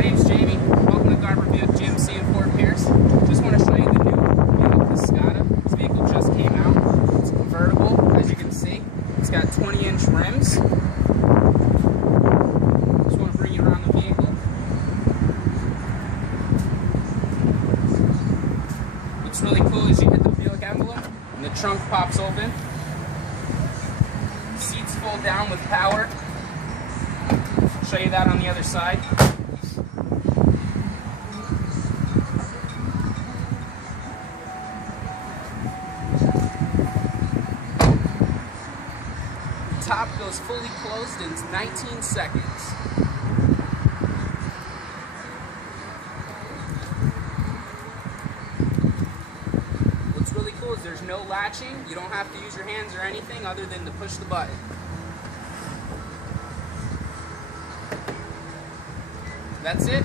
My name's Jamie. Welcome to Garber Buick GMC in Fort Pierce. Just want to show you the new Buick Cascada. This vehicle just came out. It's convertible, as you can see. It's got 20-inch rims. Just want to bring you around the vehicle. What's really cool is you hit the Buick emblem and the trunk pops open. Seats fold down with power. Show you that on the other side. Top goes fully closed in 19 seconds. What's really cool is there's no latching. You don't have to use your hands or anything other than to push the button. That's it.